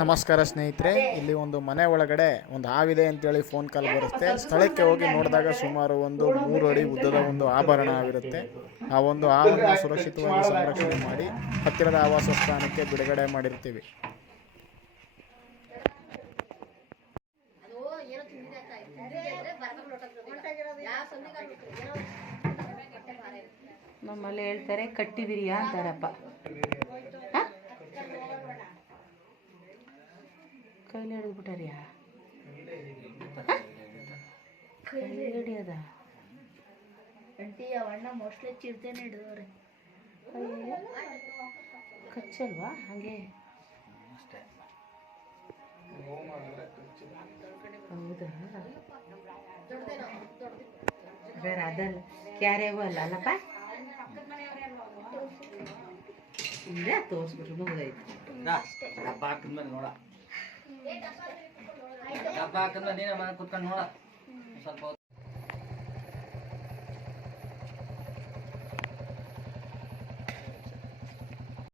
ನಮಸ್ಕಾರ ಸ್ನೇಹಿತರೆ, ಇಲ್ಲಿ ಒಂದು ಮನೆ ಒಳಗಡೆ ಒಂದು ಹಾವಿದೆ ಅಂತೇಳಿ ಫೋನ್ ಕಾಲ್ ಬರುತ್ತೆ. ಸ್ಥಳಕ್ಕೆ ಹೋಗಿ ನೋಡಿದಾಗ ಸುಮಾರು ಒಂದು 3 ಅಡಿ ಉದ್ದದ ಒಂದು ಆಭರಣ ಆಗಿರುತ್ತೆ. ಆ ಒಂದು ಹಾವನ್ನು ಸುರಕ್ಷಿತವಾಗಿ ಸಂರಕ್ಷಣೆ ಮಾಡಿ ಹತ್ತಿರದ ಆವಾಸ ಸ್ಥಾನಕ್ಕೆ ಬಿಡುಗಡೆ ಮಾಡಿರ್ತೀವಿ. ನಮ್ಮಲ್ಲಿ ಹೇಳ್ತಾರೆ ಕಟ್ಟಿದಿರಿಯ ಅಂತಾರಪ್ಪ. ಕೈಲಿ ಹಿಡಿದ್ಬಿಟ್ಟಾರಿಯ ಕೈಲಿ ಹಿಡಿಯೋದ ಅಣ್ಣ ಮೋಸ್ಟ್ಲಿ ಚಿರತೆನೆ ಹಿಡಿದವ್ರೆ. ಕಚ್ಚಲ್ವಾ ಹಂಗೆ? ಹೌದಾ? ಬೇರೆ ಅದಲ್ಲ, ಕ್ಯಾರೆಗೂ ಅಲ್ಲ ಅಲ್ಲಪ್ಪ. ಇಲ್ಲ ತೋರಿಸ್ಬಿಟ್ರು ಮುಗಿದಾಯ್ತು. ಡಬ್ಬ ಹಾಕಿದ್ಮೇಲೆ ನೋಡ, ಡಬ್ಬ ಹಾಕಿದ್ಮೇಲೆ ನೀನೇ ಮನೆ ಕುತ್ಕೊಂಡು ನೋಡ ಸ್ವಲ್ಪ.